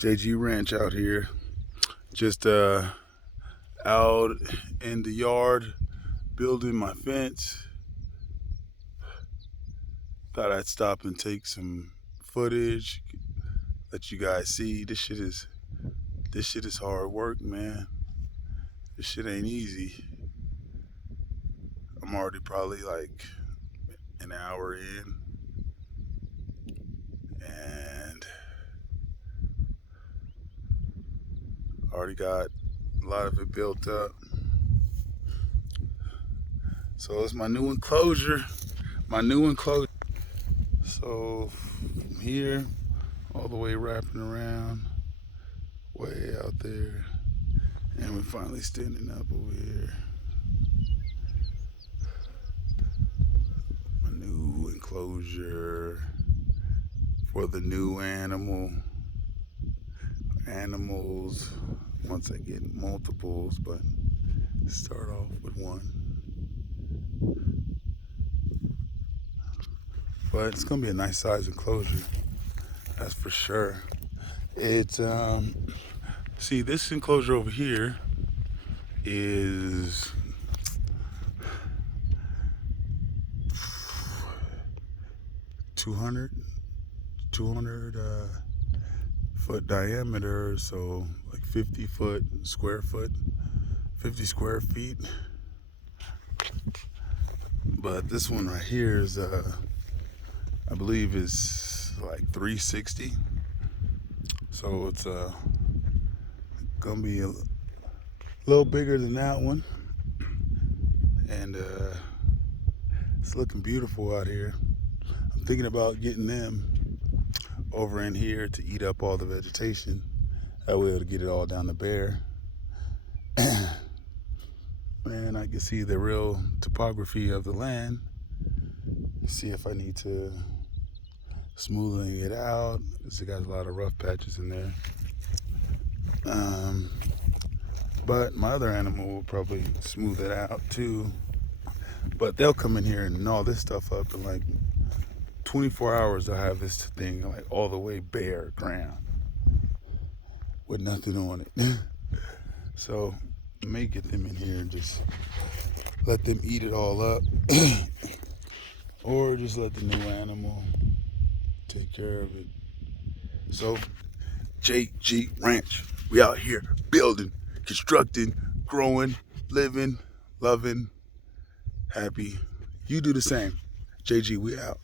JG Ranch out here. Just out in the yard building my fence. Thought I'd stop and take some footage, let you guys see. This shit is hard work, man. This shit ain't easy. I'm already probably like an hour in, and already got a lot of it built up. So it's my new enclosure. So from here all the way wrapping around, way out there, and we're finally standing up over here. My new enclosure for the new animals once I get multiples, but start off with one. But it's gonna be a nice size enclosure, that's for sure. It's see, this enclosure over here is 200 foot diameter, so like 50 square feet. But this one right here is I believe is like 360. So it's gonna be a little bigger than that one, and it's looking beautiful out here. I'm thinking about getting them over in here to eat up all the vegetation. That way it'll get it all down the bare. And I can see the real topography of the land. See if I need to smoothing it out, because it got a lot of rough patches in there. But my other animal will probably smooth it out too. But they'll come in here and gnaw this stuff up in like 24 hours. They'll have this thing like all the way bare ground with nothing on it. So I may get them in here and just let them eat it all up. Or just let the new animal take care of it. So JG Ranch, we out here building, constructing, growing, living, loving, happy. You do the same. JG, we out.